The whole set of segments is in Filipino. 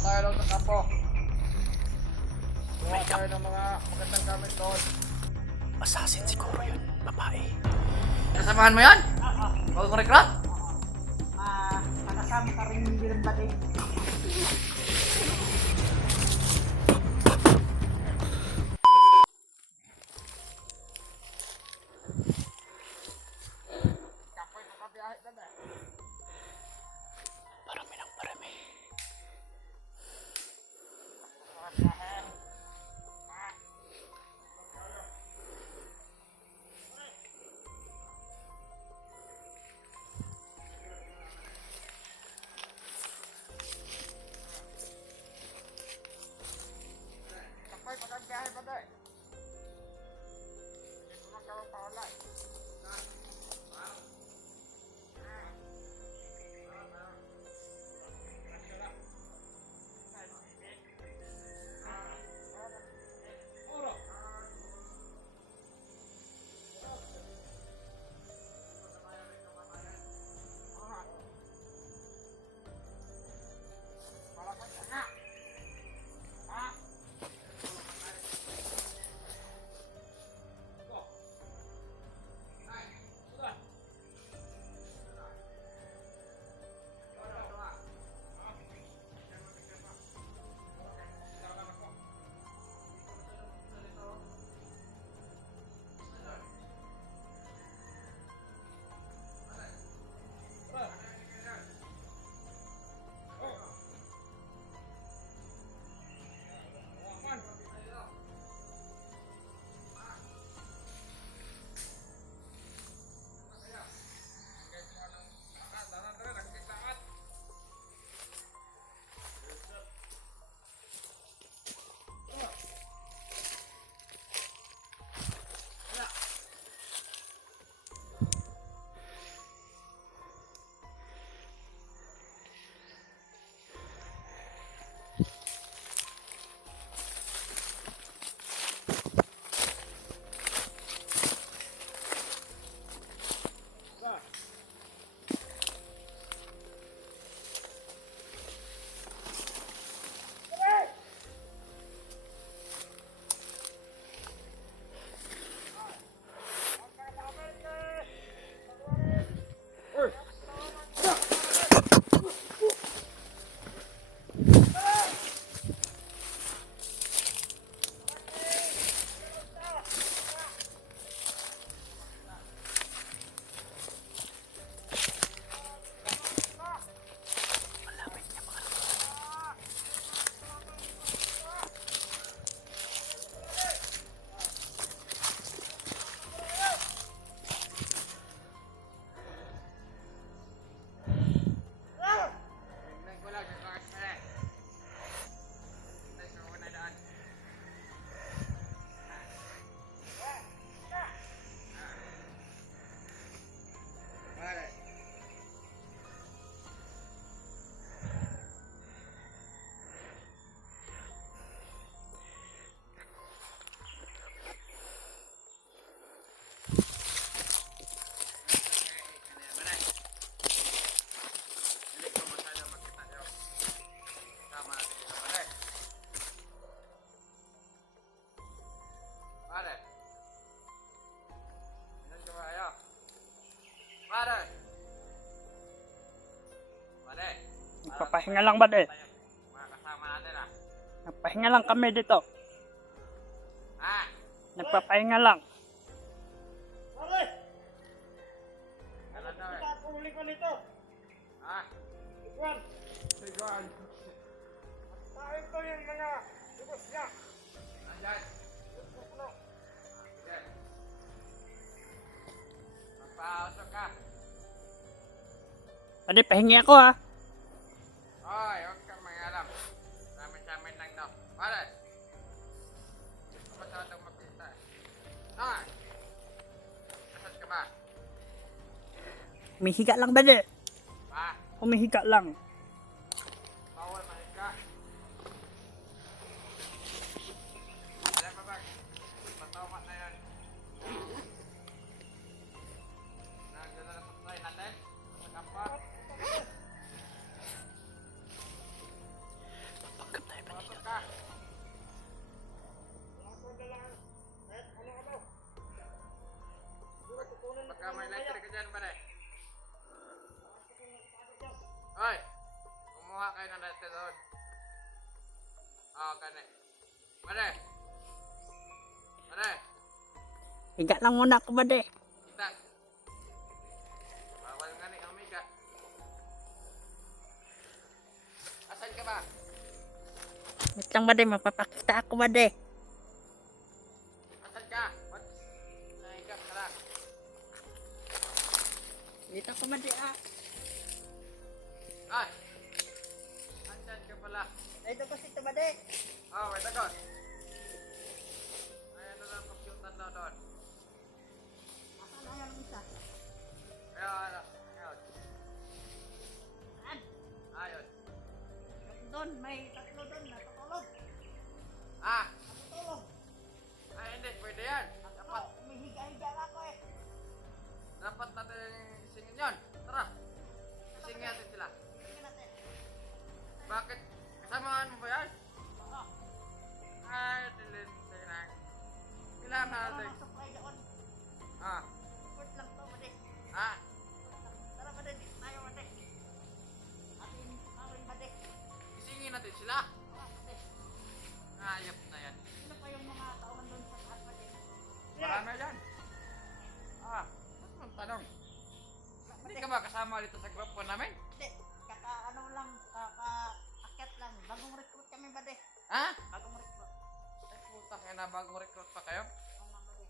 tayo lang sa kampo. Kuha tayo ng mga magandang gamit doon. Assassin siguro yun, babae. Kasamahan mo yan? Ikaw ko recruit? Nakasama ka rin yung bilang batay. Kapoy na kabiyahe na na. Parami ng parami. Kapoy na kabiyahe na na. Hindi ko lang kawang paulay. Nagpapahinga lang ba de? Mga kasama natin ah. Nagpahinga lang kami dito. Ah! Nagpapahinga lang. Ano daw eh? Huli ko nito. Ah! Iguan. Sigawan. Tayo ko yung mga lubos niya. Nandyan. Sige. Magpausok ka. Pwede pahingi ako ha. Hoy, huwag kang mangalam. Samin-samin lang to. Pare! Gusto ko masyadong mapita. Hoy! Nasaan ka ba? Humihiga lang ba de? Ha? Humihiga lang. Bawal mahiga. Alam mo ba? Patawat na yan. Nandiyan na supply natin. Sa kampa. natin doon. Kani. Mare. Mare. Higa lang muna ako bade. Kita. Bawal nga ni Omega. Asan ka ba? Wait lang bade, mapapakita ako bade. Asan ka? What? Nahiga ka lang. Dito ako bade ah. Ay! Andyan ka pala. Dito ko sito bade. Wait a doon. Ay, ano na computer na doon? Asan na yung isa? Ayun. Saan? Ayun. Doon, may tatlo doon, natutulog. Ah! Natutulog. Ay, hindi. Pwede yan. Dapat. May higa-higa nga ako eh. Dapat natin isingin yun. Tara. Isingin natin sila. Tingnan natin. Bakit? Kasamaan mo ba yan? Oo. Ay, dilin. Kailangan natin. Ang supply doon. Ah. Support lang to bade. Ah. Tara bade, dito tayo bade. Atin, kawin bade. Isingin natin sila. Oo bade. Ayop na yan. Sino pa yung mga tauhan doon sa taas bade? Marami yan. Ah. Ba't mong tanong? Hindi ka ba kasama dito sa grupo namin? Hindi, kaka-ano lang, kaka-akyat lang. Bagong recruit kami bade. Ha? Bagong recruit. Ay, putang ina, bagong recruit pa kayo? Oo nga bade.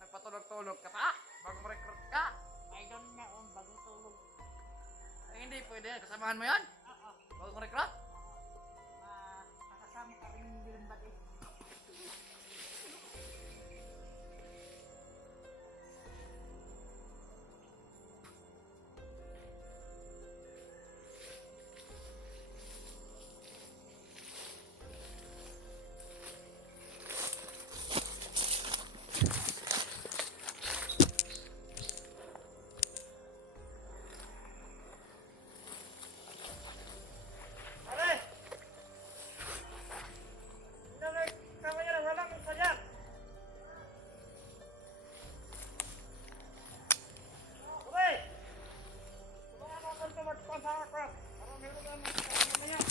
Nagpatulog-tulog ka pa? Bagong recruit ka? I don't know, bagong tulog. Ay, hindi pwede yan. Kasamahan mo yan? Oo. Bagong recruit? Makakasama ka rin din bade. Pare! Inangay kami yan, walang isa yan. Pare! Tulungan natin ito magpasahan ko. Para meron na mga yan.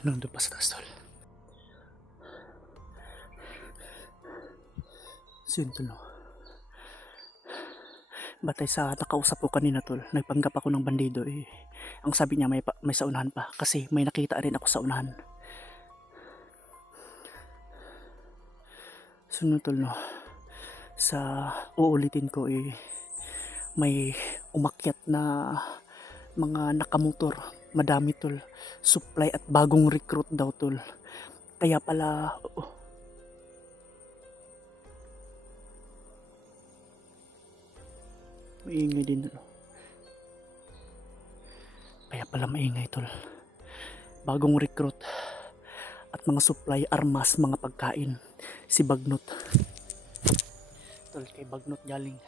Nandun pa sa taas, tol. Yun, tol, no? Batay sa nakausap ko kanina, tol, nagpanggap ako ng bandido, eh. Ang sabi niya may sa unahan pa, kasi may nakita rin ako sa unahan. Sunod, tol, no? Sa uulitin ko, eh, may umakyat na mga nakamotor. Madami, tol. Supply at bagong recruit daw, tol. Kaya pala maingay din, ano. Kaya pala maingay, tol. Bagong recruit at mga supply, armas, mga pagkain. Si Bagnot, tol, kay Bagnot galing.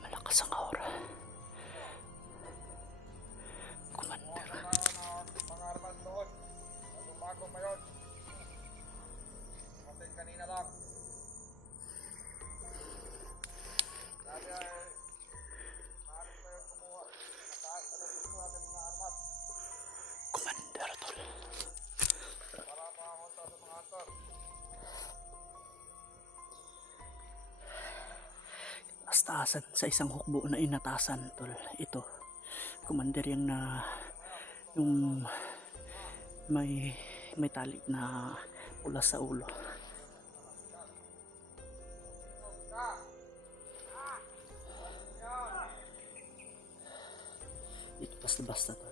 Malakas ang aura. Commander. Mga armas doon. Bago pa yun. Kasi kanina lang. Sabi ay maaari pa yung kumuha. Nakaas na gusto natin mga armas. Commander, tol. Para makakunta sa mga ator. Taasan sa isang hukbo na inatasan, tol. Ito, commander yung may tali na pula sa ulo. Ito basta-basta to.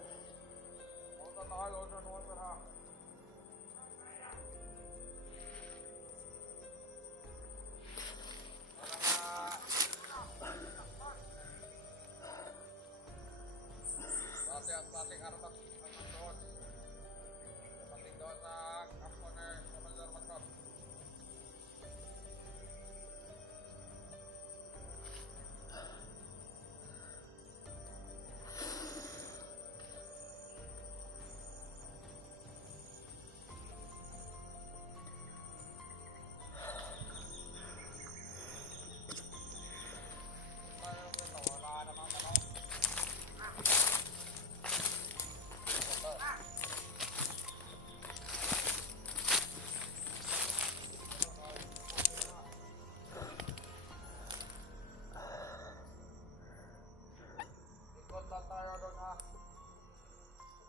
Ikot lang tayo doon ha.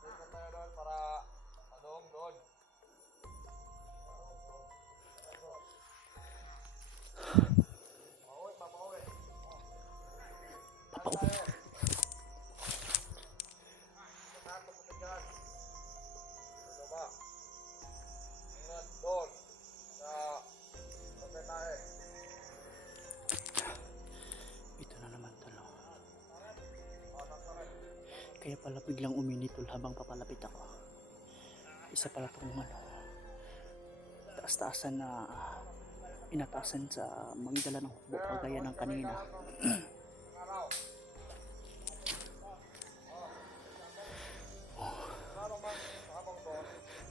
Ikot tayo doon para anong doon. Pauwi, mapauwi. Papauwi. Lahat ng putigan. Ito ba? Ingat doon. Sa pagkatahe. Ito na naman tol. Kaya pala biglang uminit tol habang papalapit ako. Isa pala itong taas-taasan na inatasan sa magdala ng hukbo kagaya ng kanina.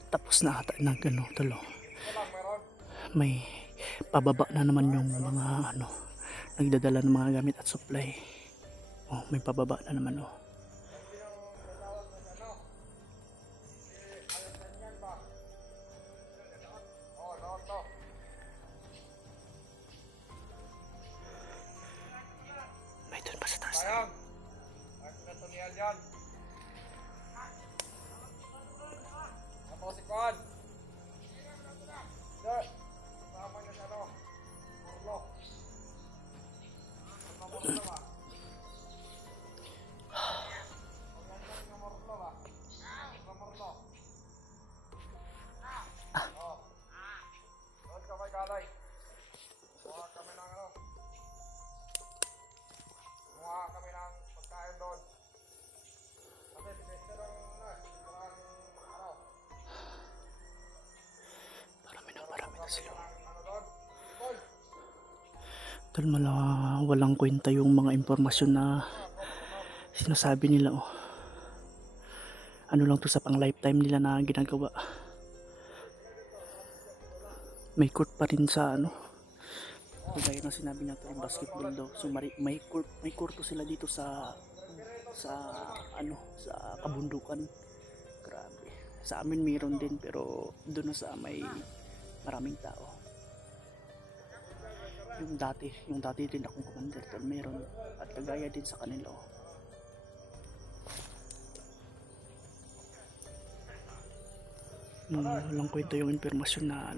Tapos na ata ng gano tol. May pababa na naman yung mga nagdadala ng mga gamit at supply. May pababa na naman May doon pa sa taas. Sayang. Ay, pinatunian yan. Ako si Kwan. Sir, kasama niya si Murlo. Murlo ba? Murlo ba? Murlo. Oh. Doon ka may galay. Kuha kami ng Kumuha kami ng pagkain doon. Kasi pineste ng parang araw. Marami na sila. Ano doon? Tol! Tol, walang kwenta yung mga impormasyon na sinasabi nila Ano lang to sa pang lifetime nila na ginagawa. May court pa rin sa kagaya ng sinabi niya to yung basketball daw. So may court sila dito sa kabundukan. Grabe. Sa amin mayroon din pero doon sa may maraming tao. Yung dati din akong commander tol, meron at kagaya din sa kanila walang kwento yung impormasyon na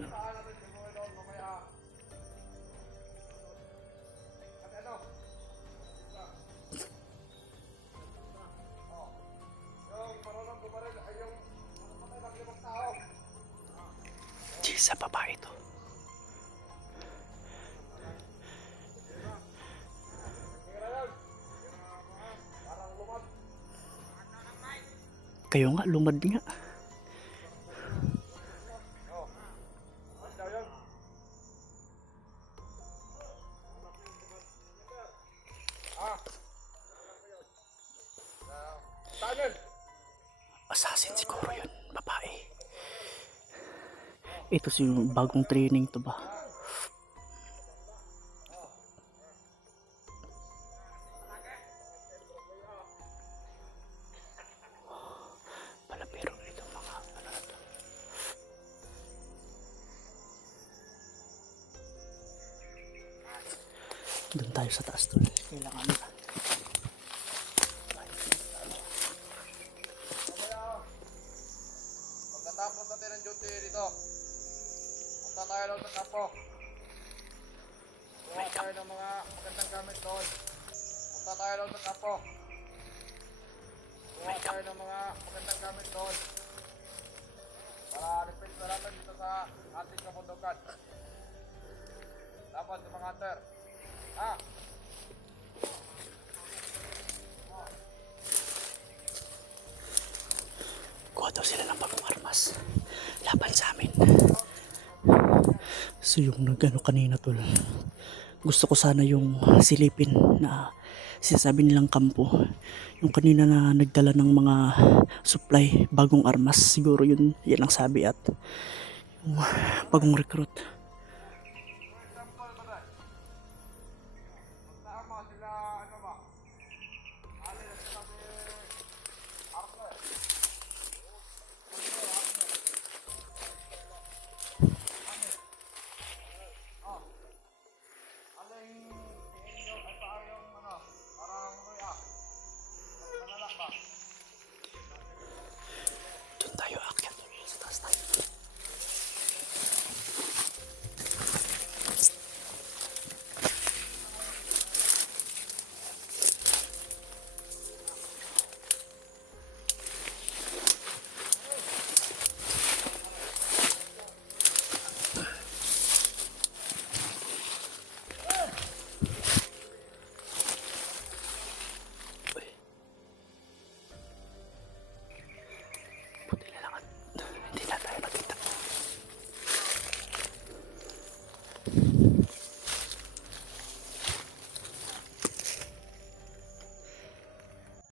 sa babae to. Kayo nga, lumad nga. Assassin siguro yun, babae. Ito si bagong training to ba? Palapiro ito mga na to. Doon tayo sa taas doon. Kailangan na. Pagkatapos Tapos natin ang duty dito. Punta tayo lang sa kampo. Kuha tayo ng mga magandang gamit doon. Punta tayo lang sa kampo. Kuha tayo ng mga magandang gamit doon. Para defense na natin dito sa ating kabundukan. Dapat sa mga hunter. Ha? Kuha daw sila ng bagong armas laban sa amin. So yung nagano kanina tol, gusto ko sana yung silipin na sinasabi nilang kampo. Yung kanina na nagdala ng mga supply, bagong armas, siguro yun, yan ang sabi at yung bagong recruit.